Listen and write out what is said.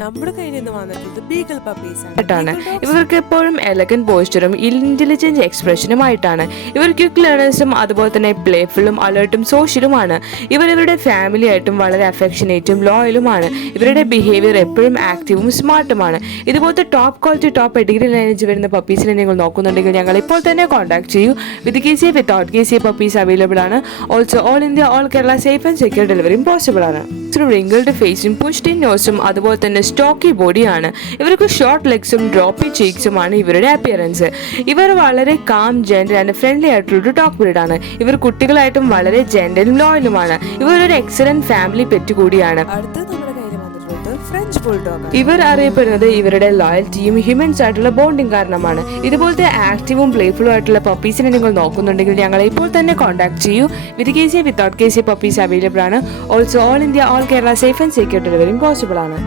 നമ്മുടെ കയ്യിൽ നിന്ന് വന്നിട്ടുള്ളത് ബീഗിൾ പപ്പീസ് ആണ്. ഇവർക്ക് എപ്പോഴും എലഗന്റ് പോസ്ചറും ഇന്റലിജന്റ് എക്സ്പ്രഷനുമായിട്ടാണ്. ഇവർ ക്വിക്ക് ലേണേഴ്സും അതുപോലെ തന്നെ പ്ലേഫുള്ളും അലേർട്ടും സോഷ്യലുമാണ്. ഇവരുടെ ഫാമിലി ആയിട്ടും വളരെ അഫെക്ഷനേറ്റും ലോയലുമാണ്. ഇവരുടെ ബിഹേവിയർ എപ്പോഴും ആക്റ്റീവും സ്മാർട്ടുമാണ്. ഇതുപോലത്തെ top quality top pedigree lineage വരുന്ന പപ്പീസിനെ നിങ്ങൾ നോക്കുന്നുണ്ടെങ്കിൽ ഞങ്ങൾ ഇപ്പോൾ തന്നെ കോൺടാക്ട് ചെയ്യൂ. With KCA without KCA puppies available ആണ്. Also all India all Kerala safe and secure ഡെലിവറിയും പോസിബിൾ ആണ്. റിംഗിൾഡ് ഫേസും പുഷ്ഡ് ഇൻ നോസും അതുപോലെ തന്നെ സ്റ്റോക്കി ബോഡിയാണ്. ഇവർക്ക് ഷോർട്ട് ലെഗ്സും ഡ്രോപ്പി ചീക്സുമാണ് ഇവരുടെ അപ്പിയറൻസ്. ഇവർ വളരെ കാം, ജെന്റൽ ആൻഡ് ഫ്രണ്ട്ലി ആയിട്ടുള്ള ഡോഗ് ബ്രീഡ് ആണ്. ഇവർ കുട്ടികളായിട്ടും വളരെ ജെന്റലും ലോയലുമാണ്. ഇവർ ഒരു എക്സലന്റ് ഫാമിലി പെറ്റ് കൂടിയാണ്. ഇവർ അറിയപ്പെടുന്നത് ഇവരുടെ ലോയൽറ്റിയും ഹ്യൂമൻസ് ആയിട്ടുള്ള ബോണ്ടിങ് കാരണമാണ്. ഇതുപോലത്തെ ആക്റ്റീവും പ്ലേഫുള്ളും ആയിട്ടുള്ള പപ്പീസിനെ നിങ്ങൾ നോക്കുന്നുണ്ടെങ്കിൽ ഞങ്ങളെ ഇപ്പോൾ തന്നെ കോൺടാക്ട് ചെയ്യൂ. With KCA without KCA puppies available ആണ്. Also all India all Kerala safe and secure ഡെലിവറിയും പോസിബിൾ ആണ്.